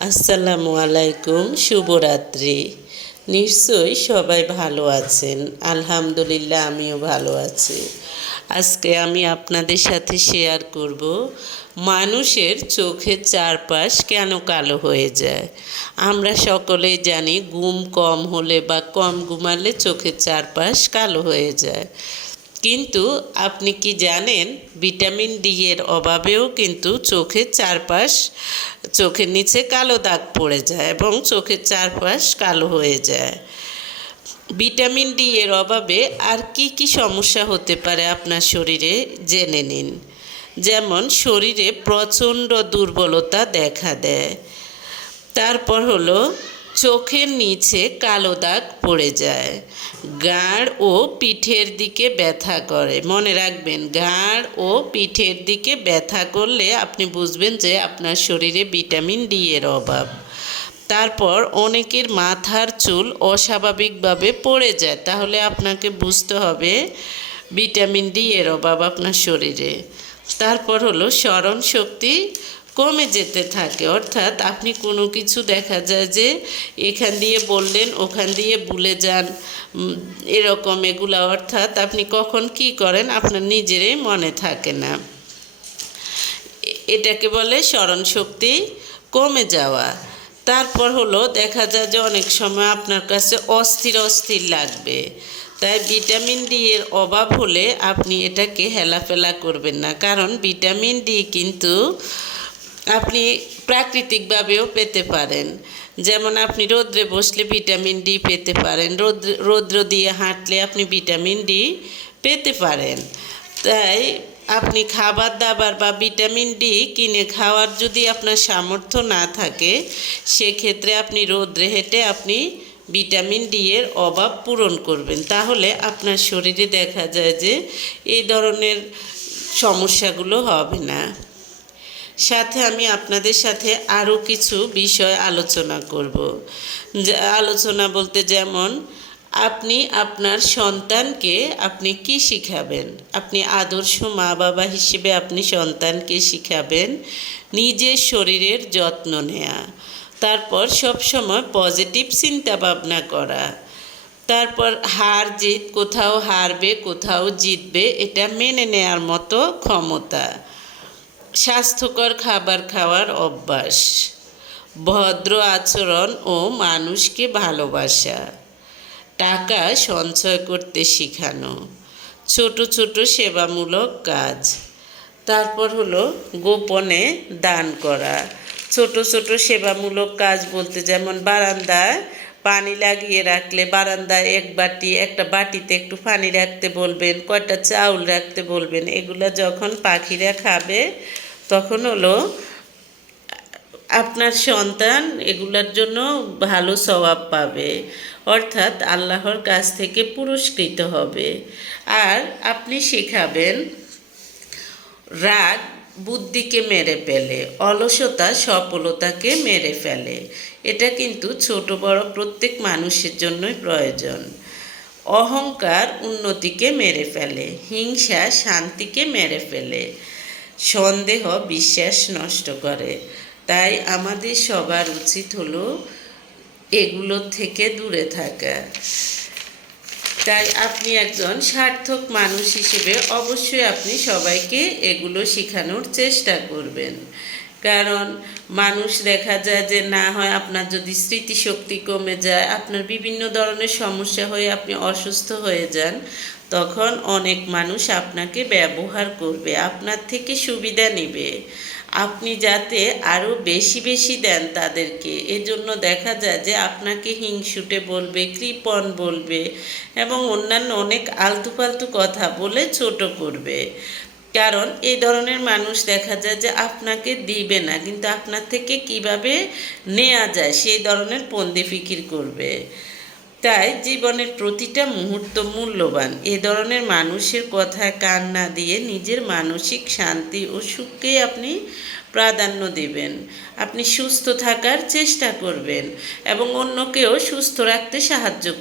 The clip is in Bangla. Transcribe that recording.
আসসালামু আলাইকুম, শুভরাত্রি। নিশ্চয়ই সবাই ভালো আছেন। আলহামদুলিল্লাহ, আমিও ভালো আছি। আজকে আমি আপনাদের সাথে শেয়ার করব মানুষের চোখের চারপাশ কেন কালো হয়ে যায়। আমরা সকলেই জানি ঘুম কম হলে বা কম ঘুমালে চোখের চারপাশ কালো হয়ে যায়। কিন্তু আপনি কি জানেন ভিটামিন ডি এর অভাবেও কিন্তু চোখের চারপাশ, চোখের নিচে কালো দাগ পড়ে যায় এবং চোখের চারপাশ কালো হয়ে যায়। ভিটামিন ডি এর অভাবে আর কি কি সমস্যা হতে পারে আপনার শরীরে জেনে নিন। যেমন শরীরে প্রচণ্ড দুর্বলতা দেখা দেয়। তারপর হলো চোখের নিচে কালো দাগ পড়ে যায়। ঘাড় ও পিঠের দিকে ব্যথা করে। মনে রাখবেন, ঘাড় ও পিঠের দিকে ব্যথা করলে আপনি বুঝবেন যে আপনার শরীরে ভিটামিন ডি এর অভাব। তারপর অনেকের মাথার চুল অস্বাভাবিকভাবে পড়ে যায়, তাহলে আপনাকে বুঝতে হবে ভিটামিন ডি এর অভাব আপনার শরীরে। তারপর হলো স্মরণ শক্তি কমে যেতে থাকে, অর্থাৎ আপনি কোনো কিছু দেখা যায় যে এখান দিয়ে বললেন ওখান দিয়ে ভুলে যান, এরকম এগুলা, অর্থাৎ আপনি কখন কি করেন আপনার নিজেরই মনে থাকে না। এটাকে বলে স্মরণ শক্তি কমে যাওয়া। তারপর হলো দেখা যায় যে অনেক সময় আপনার কাছে অস্থির অস্থির লাগবে। তাই ভিটামিন ডি এর অভাব হলে আপনি এটাকে হেলাফেলা করবেন না, কারণ ভিটামিন ডি কিন্তু আপনি প্রাকৃতিকভাবেও পেতে পারেন। যেমন আপনি রৌদ্রে বসলে ভিটামিন ডি পেতে পারেন, রৌদ্র দিয়ে হাঁটলে আপনি ভিটামিন ডি পেতে পারেন। তাই আপনি খাবার দাবার বা ভিটামিন ডি কিনে খাওয়ার যদি আপনার সামর্থ্য না থাকে, সেক্ষেত্রে আপনি রৌদ্রে হেঁটে আপনি ভিটামিন ডি এর অভাব পূরণ করবেন। তাহলে আপনার শরীরে দেখা যায় যে এই ধরনের সমস্যাগুলো হবে না। সাথে আমি আপনাদের সাথে আরও কিছু বিষয় আলোচনা করব। আলোচনা বলতে যেমন আপনি আপনার সন্তানকে আপনি কি শিখাবেন। আপনি আদর্শ মা বাবা হিসেবে আপনি সন্তানকে শিখাবেন নিজের শরীরের যত্ন নেওয়া। তারপর সবসময় পজিটিভ চিন্তা ভাবনা করা। তারপর হার জিত, কোথাও হারবে কোথাও জিতবে, এটা মেনে নেওয়ার মতো ক্ষমতা। স্বাস্থ্যকর খাবার খাওয়ার অভ্যাস, ভদ্র আচরণ ও মানুষকে ভালোবাসা, টাকা সঞ্চয় করতে শেখানো, ছোট ছোট সেবামূলক কাজ। তারপর হলো গোপনে দান করা। ছোট ছোট সেবামূলক কাজ বলতে যেমন বারান্দায় পানি লাগিয়ে রাখলে বারান্দায় একটা বাটিতে একটু পানি রাখতে বলবেন, কয়টা চাউল রাখতে বলবেন। এগুলো যখন পাখিরা খাবে তখন হলো আপনার সন্তান এগুলোর জন্য ভালো সওয়াব পাবে, অর্থাৎ আল্লাহর কাছ থেকে পুরস্কৃত হবে। আর আপনি শেখাবেন রাগ বুদ্ধিকে মেরে ফেলে, অলসতা সফলতাকে মেরে ফেলে। এটা কিন্তু ছোট বড় প্রত্যেক মানুষের জন্যই প্রয়োজন। অহংকার উন্নতিকে মেরে ফেলে, হিংসা শান্তিকে মেরে ফেলে, সন্দেহ বিশ্বাস নষ্ট করে। তাই আমাদের সবার উচিত হলো এগুলোর থেকে দূরে থাকা। তাই আপনি একজন সার্থক মানুষ হিসেবে অবশ্যই আপনি সবাইকে এগুলো শেখানোর চেষ্টা করবেন। কারণ মানুষ দেখা যায় যে না হয় আপনার যদি স্মৃতিশক্তি কমে যায়, আপনার বিভিন্ন ধরনের সমস্যা হয়ে আপনি অসুস্থ হয়ে যান, তখন অনেক মানুষ আপনাকে ব্যবহার করবে, আপনার থেকে সুবিধা নেবে। আপনি যাতে আরও বেশি বেশি দেন তাদেরকে, এজন্য দেখা যায় যে আপনাকে হিংসুটে বলবে, কৃপণ বলবে এবং অন্যান্য অনেক আলতু ফালতু কথা বলে ছোট করবে। কারণ এই ধরনের মানুষ দেখা যায় যে আপনাকে দিবে না, কিন্তু আপনার থেকে কিভাবে নেওয়া যায় সেই ধরনের পন্দি ফিকির করবে। তাই জীবনের প্রতিটা মুহূর্ত মূল্যবান। এ ধরনের মানুষের কথায় কান না দিয়ে নিজের মানসিক শান্তি ও সুখকেই আপনি প্রাধান্য দেবেন। আপনি সুস্থ থাকার চেষ্টা করবেন এবং অন্যকেও সুস্থ রাখতে সাহায্য করবেন।